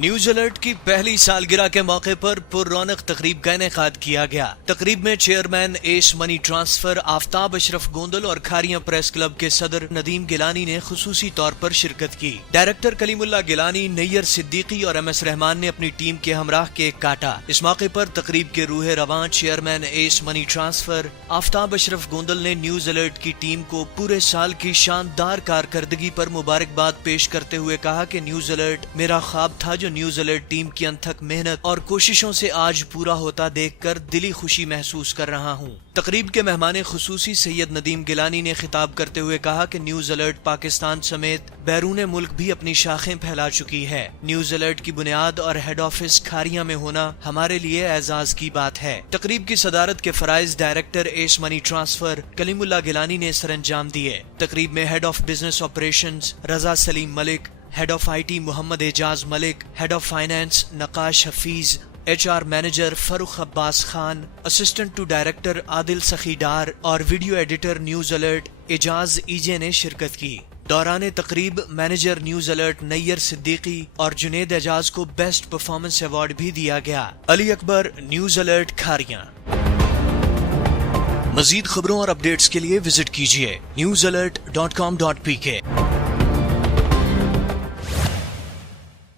News alert کی پہلی سالگرہ کے موقع پر پررونق تقریب کا انعقاد کیا گیا۔ تقریب میں چیئرمین ایس منی ٹرانسفر آفتاب اشرف گوندل اور کھاریاں پریس کلب کے صدر ندیم گیلانی نے خصوصی طور پر شرکت کی۔ ڈائریکٹر کلیم اللہ گیلانی، نیئر صدیقی اور ایم ایس رحمان نے اپنی ٹیم کے ہمراہ کیک کاٹا۔ اس موقع پر تقریب کے روح رواں چیئرمین ایس منی ٹرانسفر آفتاب اشرف گوندل نے نیوز الرٹ کی ٹیم کو پورے سال کی شاندار کارکردگی پر مبارکباد پیش کرتے ہوئے کہا کہ نیوز الرٹ میرا خواب تھا جو نیوز الرٹ ٹیم کی انتھک محنت اور کوششوں سے آج پورا ہوتا دیکھ کر دلی خوشی محسوس کر رہا ہوں۔ تقریب کے مہمان خصوصی سید ندیم گیلانی نے خطاب کرتے ہوئے کہا کہ نیوز الرٹ پاکستان سمیت بیرون ملک بھی اپنی شاخیں پھیلا چکی ہے۔ نیوز الرٹ کی بنیاد اور ہیڈ آفس کھاریاں میں ہونا ہمارے لیے اعزاز کی بات ہے۔ تقریب کی صدارت کے فرائض director S money transfer Kaleem Ullah Gilani نے سر انجام دیے۔ تقریب میں head of business operations Raza Saleem Malik, head of I T Muhammad Ijaz Malik, head of finance Naqqash Hafeez, H R manager Farrukh Abbas Khan, assistant to director Adil Sakhi Dar اور video editor news alert Ijaz AJ نے شرکت کی۔ دوران تقریب manager news alert Nayyar Siddiqui اور جنید اعجاز کو بیسٹ پرفارمنس ایوارڈ بھی دیا گیا۔ علی اکبر، نیوز الرٹ کھاریاں۔ مزید خبروں اور اپڈیٹس کے لیے وزٹ کیجیے newsalert.com.pk